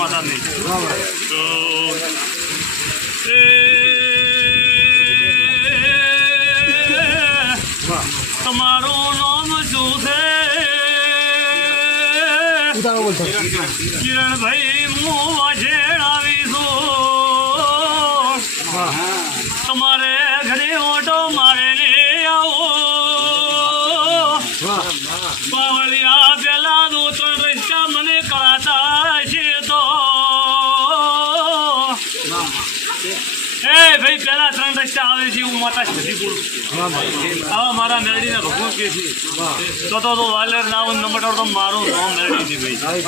માતાની તો તમારું નામ શું છે? કિરણભાઈ હું વાજેણ આવીશું તમારે ઘરે ઓટો મારે માતા સિદ્ધિપુર આવા મારા મેરડીને ભગવાન કે છે. તો તો તો વાલેર નામ નંબર તો મારું નામ મેરડી છે ભાઈ.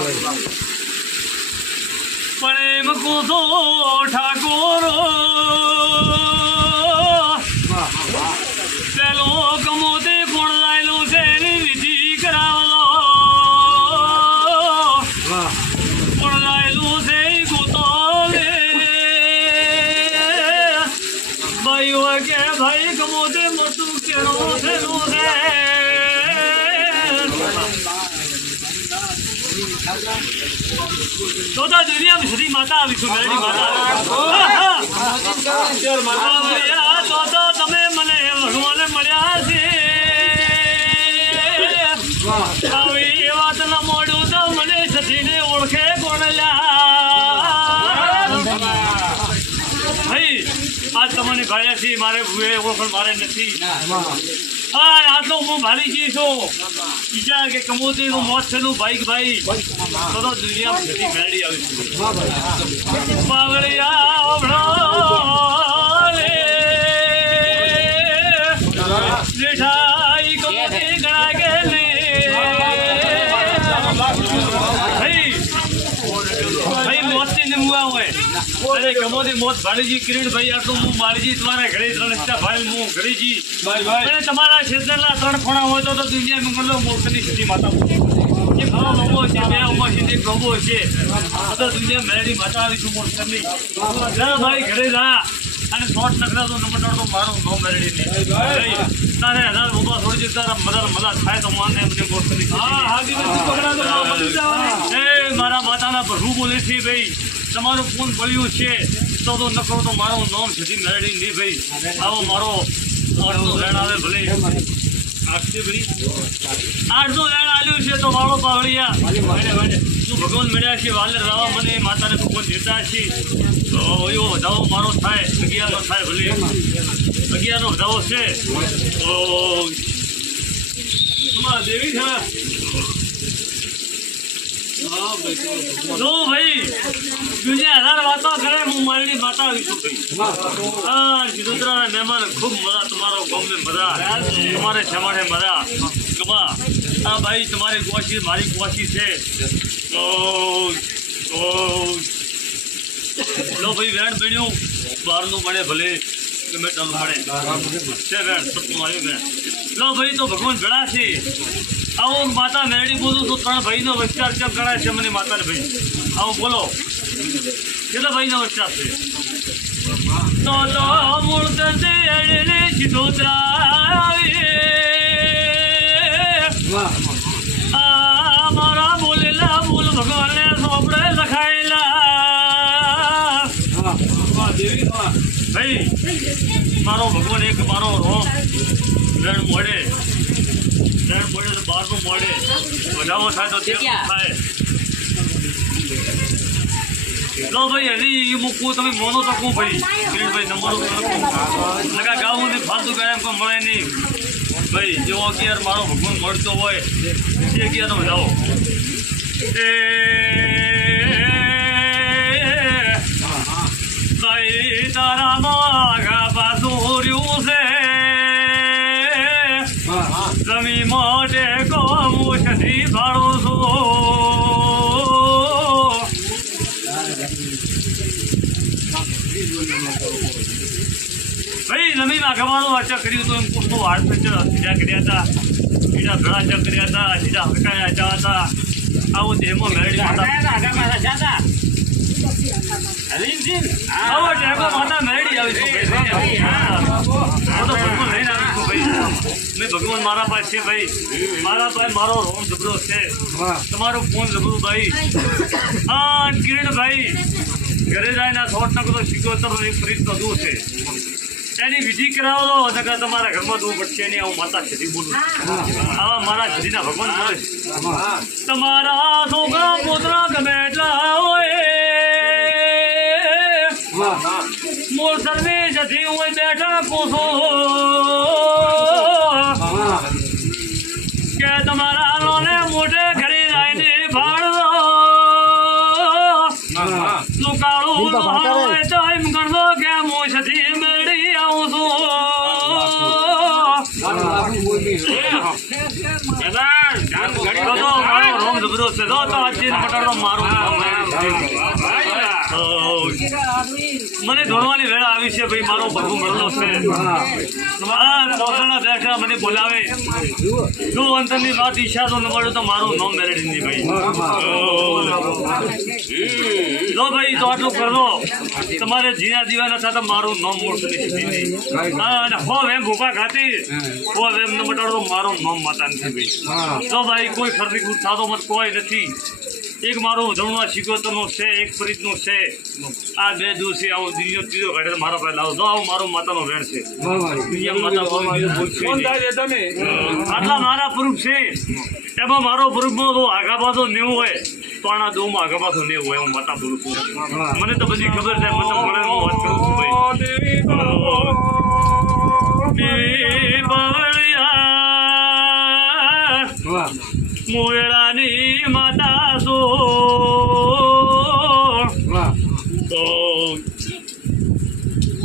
પણ એમ કૂદો ઠાકોરો કે ભાઈ કમોતે મોટું કેળો થયેલું છે તો દુનિયામાં શ્રી માતા આવીશું મેરડી માતા. તો તો તમે મને ભગવાને મળ્યા છે. આવી એ વાત મોડું તો મને સતીને ઓળખે કોણ લ્યા? તમને ભાડ્યા છે, મારે ભૂએ ઓળખણ મારે નથી. હા, આ તો હું ભારી જી છું. બીજા કે કમોતી નું મોત થયેલું ભાઈ ભાઈ. તો દુનિયા મેળવી આવીશું પાવળિયા અરે કમોદી મોત ભાડીજી કિરીટભાઈ આટલું હું મારીજી તમારા ઘરે ત્રણ રસ્તા ભાઈ હું ઘરેજી. અને તમારા ક્ષેત્રના ત્રણ ખૂણા હોય તો તો દુનિયા મંગલો મોક્ષની સ્થિતિ માતા જે ભાવ ભગવો છે બે ઉમર છે એક છે. આ તો દુનિયા મેળી માતા આવીશું મોક્ષની જા ભાઈ ઘરે જા. અને શોર્ટ નખરા તો નંબર તો મારું નો નહીં તારે હજાર રૂપિયા થોડી તારા મદદ મદદ થાય તો માને એમને મોક્ષની એ મારા માતાના પ્રભુ બોલે છે ભાઈ. તમારું ફોન પડ્યું છે, તો તો નકરો તો મારું નામ સુધી મેળવી નહીં ભાઈ. આવો મારો આઠસો રેણ આવે ભલે. આઠસો રેણ આવ્યું છે તો વાળો પાવળિયા. શું ભગવાન મળ્યા છે? વાલે રાવા મને માતાને ભગવાન દેતા છે. તો એવો વધાવો મારો થાય, અગિયારનો થાય ભલે. અગિયારનો વધાવો છે. તો દેવી છે? જો ભાઈ દુનિયા હજાર વાતો કરે, હું મારી બતાવી આવીશું ભાઈ. જીદોદરાના મહેમાન ખૂબ મજા, તમારો ગમે મજા. તમારે છમાડે મજા. ગમા. આ ભાઈ, તમારી કોશી મારી કોશી છે. તો લો ભાઈ, વેણ બન્યું બહારનું મળે ભલે. આવ્યું લો ભાઈ તો ભગવાન ભેળા છે. આવો, માતા મેરડી બોલું તો ત્રણ ભાઈનો વિચાર કેમ ગણાય છે મને માતાને ભાઈ આવો બોલો કેટલા ભાઈનો વિચાર છે. તો તો મૂળ દંડે અડે મારો ભગવાન એક મારો રોમ રણ મળે રણ મળે તો બારનું મળે વધારો થાય તો થાય? લો ભાઈ હજી એ મૂકવું તમે મોનો તો કહું ભાઈ. કિરીટભાઈ નંબર લગા ગાવું નહીં ફાલતુ ગયા એમ કોઈ મળે નહીં. ભાઈ જેવો અગિયાર મારો ભગવાન મળતો હોય એ અગિયારનો વધાવો. એ મોટે કોમું છથી ભાડું છું. ભાઈ જમીનમાં ગવાનું વાચા કર્યું હતું એમ પૂછતું વાળ પંચર સીધા કર્યા હતા સીધા ભેળા કર્યા હતા સીધા હડકાયા હતા હતા. આવું દેહમાં મેળવી માતા. આવો ટેકો માતા મેળી આવી છું. તો લઈને આવી મેં ભગવાન મારા પાસે છે ભાઈ. મારા પાસે મારો રોમ ઝબરો છે. તમારો ફોન જબરો ભાઈ. હા કિરણભાઈ ઘરે જાય ના શોર્ટ નકો તો સિકોતર એક ફ્રીજ તો દૂર છે. એની વિધિ કરાવો તો નકર તમારા ઘરમાં દૂર પડશે નહીં હું માતા છેદી બોલું. આવા મારા છેદીના ભગવાન બોલે તમારા છોકરા પોતરા ગમે એટલા હોય. મોર સર્વે જતી હોય બેઠા કોસો. એમ ગણો કે મોછથી મેળી આવું છું. મને ધોરવાની વેળા આવી છે ભાઈ, મારો ભરવું મળતો છે. મને બોલાવે. જો અંતરની વાત ઈચ્છા તો નમાડું તો મારું નોમ મેરેડ નહીં ભાઈ. લો ભાઈ, તો આટલું કરો. તમારે જીના દીવાના સાથે મારું નામ હા, અને હો એમ ભૂપા ખાતી. હો એમ તો મારું નામ માતા નથી ભાઈ ભાઈ, કોઈ ખર્ચી કુદ થતો મત કોઈ નથી. એક મારું જમવા શીખોતરનું છે, એક ફરીદનું છે. આ બે દિવસે આવો બીજો ત્રીજો ઘડે મારા પાસે લાવો. તો આવું મારું માતાનો વેણ છે. આટલા મારા પ્રૂફ છે. એમાં મારો પુરુષમાં બહુ પાછો નેવું હોય. તો દો માં ગભા તો ને હોય હું માતા બોલું છું. મને તો બધી ખબર છે મને મળે હું વાત કરું છું ભાઈ. મોયળા